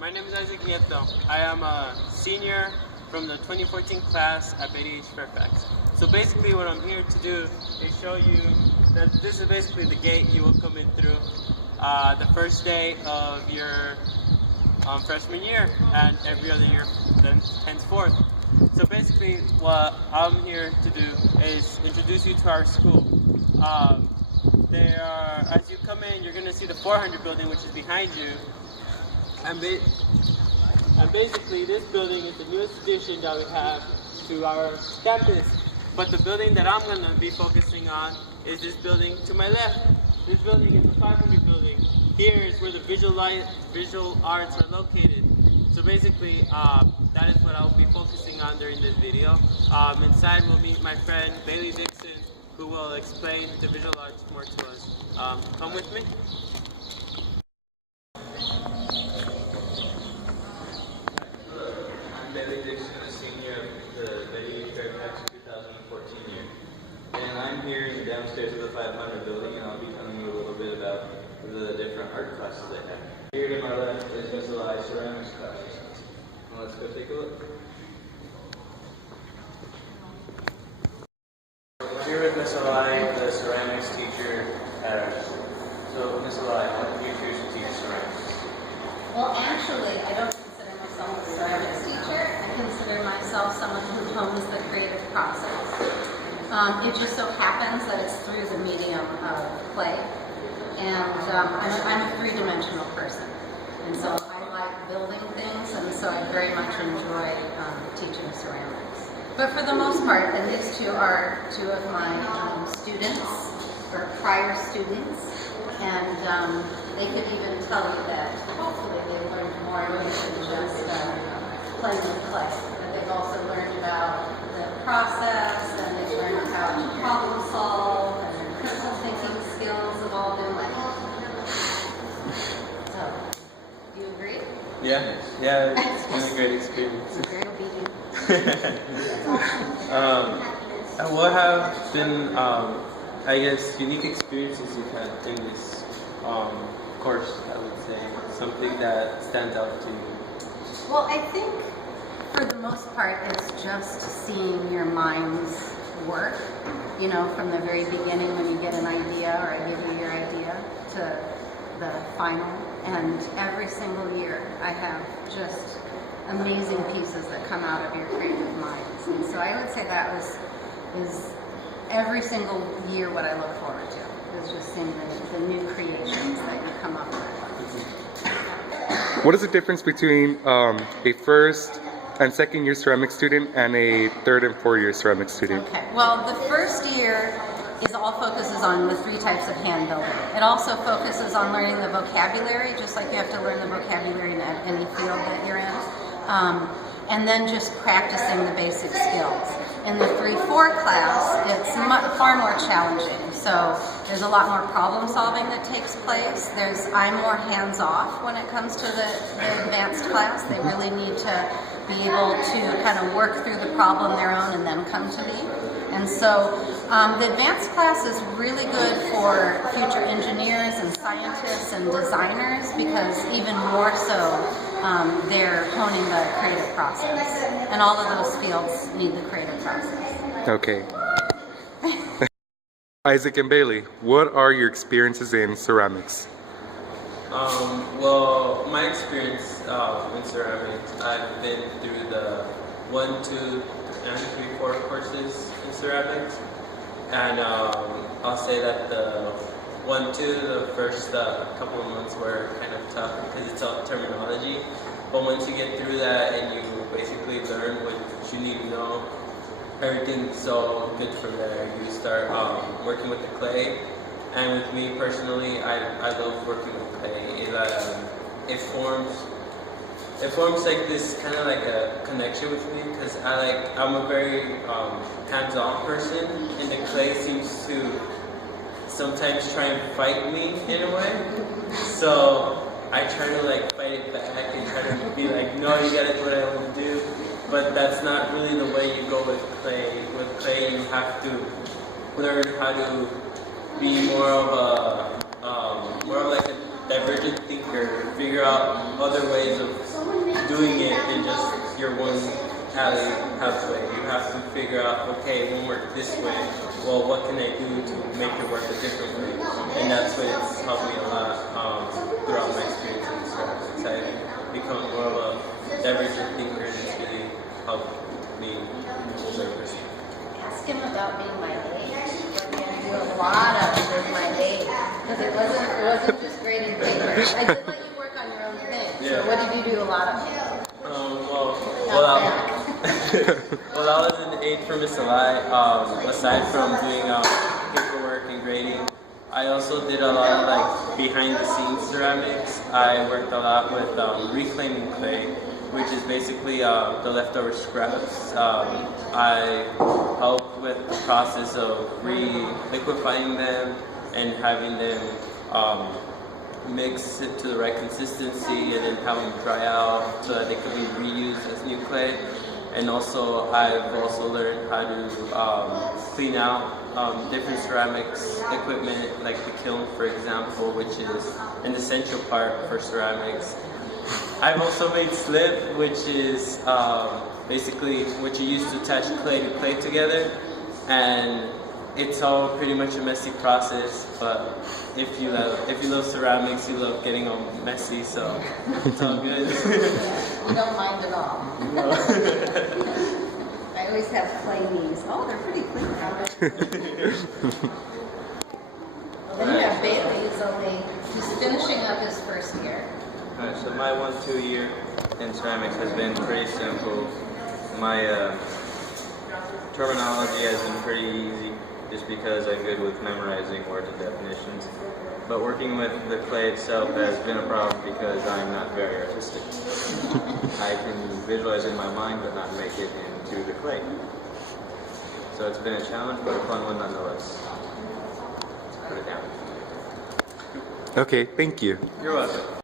My name is Isaac Nieto. I am a senior from the 2014 class at Betty H. Fairfax. So basically what I'm here to do is show you that this is basically the gate you will come in through the first day of your freshman year and every other year then henceforth. So basically what I'm here to do is introduce you to our school. As you come in, you're going to see the 400 building, which is behind you. And basically, this building is the newest addition that we have to our campus. But the building that I'm going to be focusing on is this building to my left. This building is the 500 building. Here is where the visual arts are located. So basically, that is what I'll be focusing on during this video. Inside, we'll meet my friend Bailey Dixon, who will explain the visual arts more to us. Come with me. Bailey Dixon, a senior of the Betty H. Fairfax 2014 year. And I'm here downstairs of the 500 building, and I'll be telling you a little bit about the different art classes they have. Here to my left is Miss Eli's ceramics class. Well, let's go take a look. We're here with Miss Eli, the ceramics teacher at our school. So, Miss Eli, how did you choose to teach ceramics? Well, actually, I don't consider myself a ceramics teacher. I consider myself someone who hones the creative process. It just so happens that it's through the medium of play. And I'm a three-dimensional person. And so I like building things, and so I very much enjoy teaching ceramics. But for the most part, and these two are two of my students, or prior students, and they could even tell you that hopefully they learned more than just play with clay. That they've also learned about the process, and they've learned how to problem solve, and their critical thinking skills have all been like. So, do you agree? Yeah, it's been a great experience. Very obedient. And what have been, I guess, unique experiences you've had in this course, I would say? Something that stands out to you? Well, I think for the most part, it's just seeing your mind's work, you know, from the very beginning when you get an idea, or I give you your idea, to the final. And every single year, I have just amazing pieces that come out of your creative minds. And so I would say that is every single year what I look forward to, is just seeing the new creations that you come up with. What is the difference between a first and second year ceramic student and a third and fourth year ceramic student? Okay, well, the first year all focuses on the three types of hand building. It also focuses on learning the vocabulary, just like you have to learn the vocabulary in any field that you're in. And then just practicing the basic skills. In the 3-4 class, it's far more challenging. So there's a lot more problem solving that takes place. I'm more hands-off when it comes to the advanced class. They really need to be able to kind of work through the problem their own and then come to me. And so the advanced class is really good for future engineers and scientists and designers, because even more so, they're honing the creative process. And all of those fields need the creative process. Okay. Isaac and Bailey, what are your experiences in ceramics? Well, my experience in ceramics, I've been through the 1, 2, and 3, 4 courses in ceramics. And I'll say that the 1, 2, the first couple of months were kind of tough because it's all terminology. But once you get through that and you basically learn what you need to know, everything's so good from there. You start working with the clay. And with me personally, I love working with clay. It forms like this kind of like a connection with me, because I'm a very hands-on person, and the clay seems to sometimes try and fight me in a way. So I try to like fight it back and try to be like, no, you gotta do what I want to do. But that's not really the way you go with clay. With clay, you have to learn how to be more of like divergent thinker, figure out other ways of doing it than just your one pathway. You have to figure out, okay, it won't work this way. Well, what can I do to make it work a different way? And that's what it's helped me a lot throughout my experience in ceramics. I become more of a divergent thinker, and it's really helped me as a person. Ask him about being my leg. I do a lot of it with my leg because it wasn't just grading papers. I did let you work on your own thing. Yeah. So what did you do a lot of? Well, I was in the 8th for Miss Alai. Aside from doing paperwork and grading, I also did a lot of like behind the scenes ceramics. I worked a lot with reclaiming clay, which is basically the leftover scraps. I helped with the process of re-liquefying them and having them mix it to the right consistency and then have them dry out so that they can be reused as new clay. And also, I've also learned how to clean out different ceramics equipment, like the kiln, for example, which is an essential part for ceramics. I've also made slip, which is basically what you use to attach clay to clay together, and it's all pretty much a messy process. But if you love ceramics, you love getting all messy, so it's all good. You don't mind at all. No. I always have clay knees. Oh, they're pretty clean now. Then you have Bailey. He's finishing up his first year. Alright, so my 1-2 year in ceramics has been pretty simple. My terminology has been pretty easy just because I'm good with memorizing words and definitions. But working with the clay itself has been a problem because I'm not very artistic. I can visualize in my mind but not make it into the clay. So it's been a challenge, but a fun one nonetheless. Let's put it down. Okay, thank you. You're welcome.